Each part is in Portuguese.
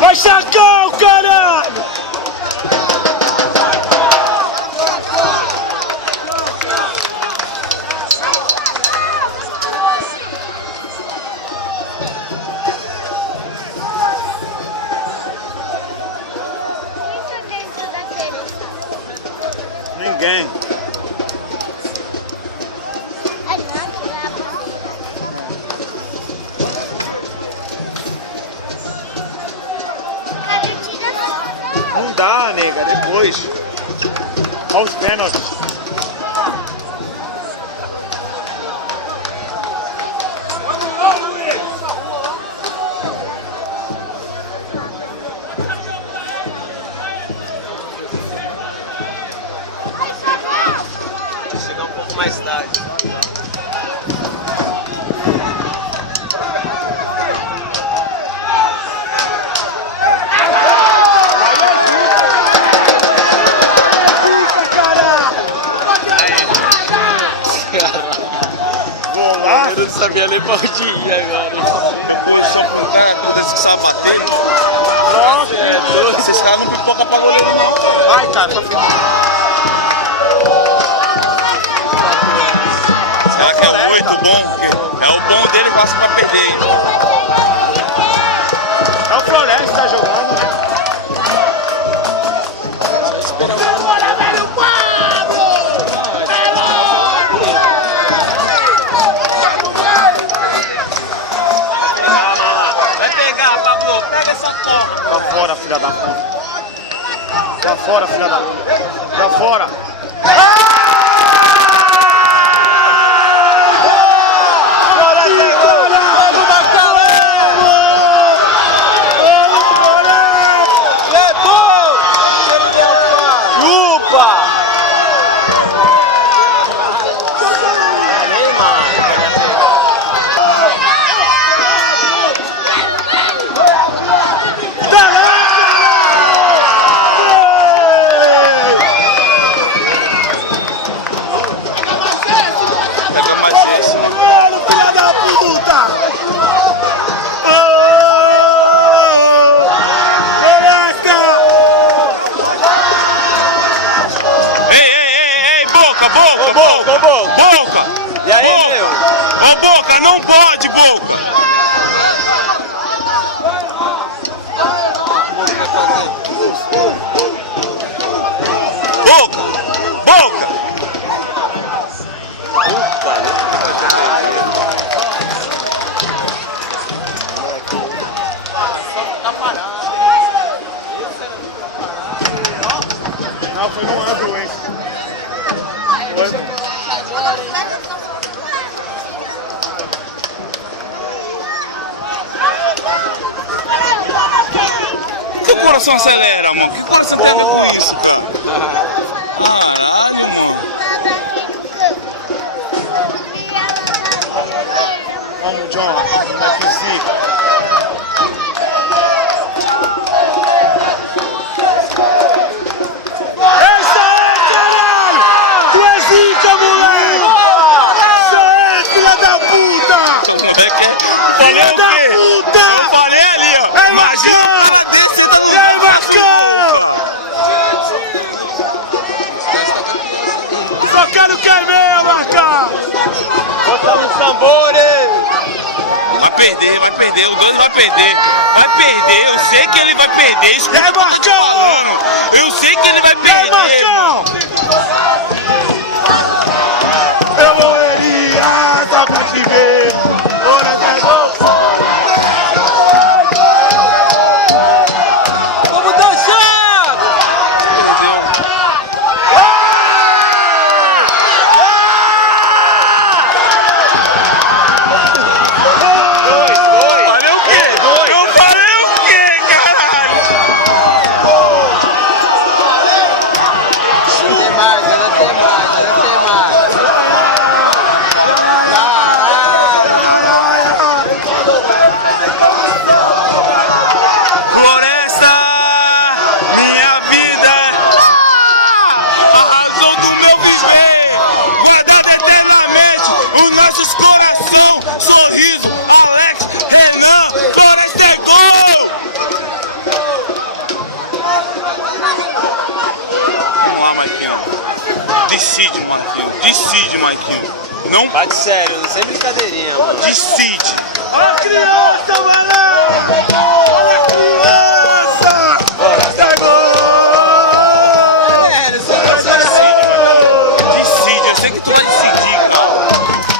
Vai Chacão, caralho! Ninguém. Não dá, nega, depois. Olha os pênaltis. Vou chegar um pouco mais tarde. Eu não sabia nem pra onde ir agora. Depois só pro cara, quando esse que sabe bater. Nossa, Esses caras não pipocam pra goleiro, não. vai, cara, pra final. Será que é o 8 bom? É o bom dele, passa pra perder. É o Floresta que tá jogando, né? Pra fora, filha da puta. Pra fora, filha da puta. Pra fora. Boca! E aí, Boca. meu? Ô, Boca, não pode, Boca! Boca! Boca! Tá parado. Não, foi no ângulo, hein? Foi. Que o coração acelera, mano? Que coração tem a ver com isso, cara? Caralho, mano. Vamos, John. F5. Vai perder, o 2 vai perder. Vai perder, eu sei que ele vai perder. Isso que eu tô te falando. Eu sei que ele vai perder. Marcão! Eu morreria só pra te ver. Bora, Diego! Vamos dançar! Caralho! Maiquinho. Não Bate sério, sem brincadeirinha, mano. decide. Olha a criança, malandro! Olha a criança! Floresta Decide, eu sei que tu vai decidir, cara.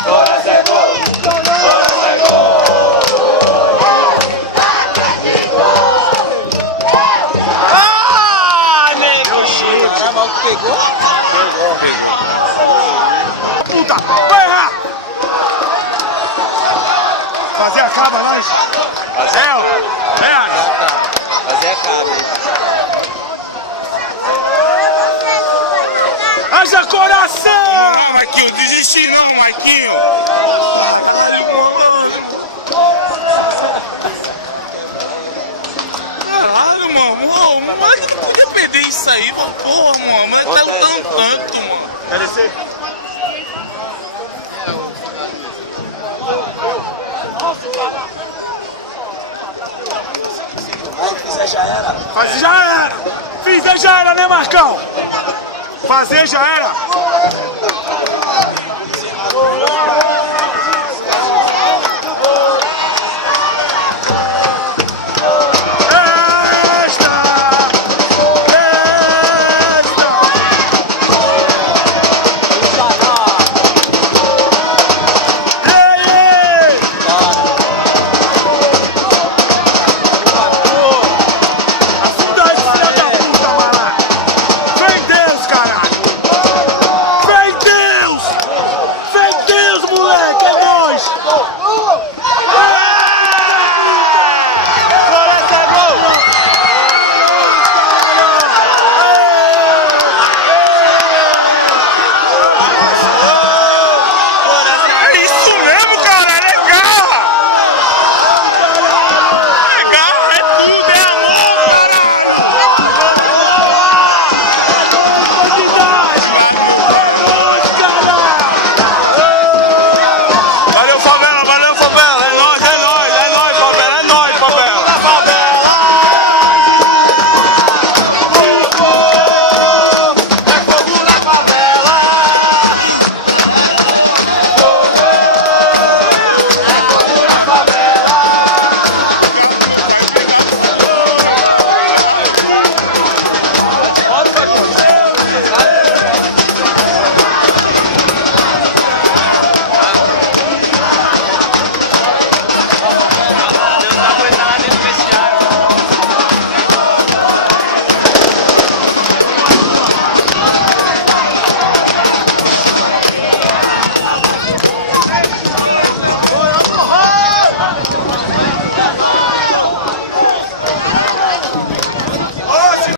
Floresta é gol! Floresta é gol! Ah, nego! Caramba, pegou? Pegou. Puta! Vai errar! Fazer a caba, nós! Fazer a cabo, hein? Haja coração! Não, Maiquinho, desistir não, Maiquinho. Caralho, mano. O moleque não podia perder isso aí, mano. Porra, mano. Mas tá lutando tanto, mano. Quer descer? Fazer já era. Fazer já era! Fizer já era, né, Marcão? Fazer já era!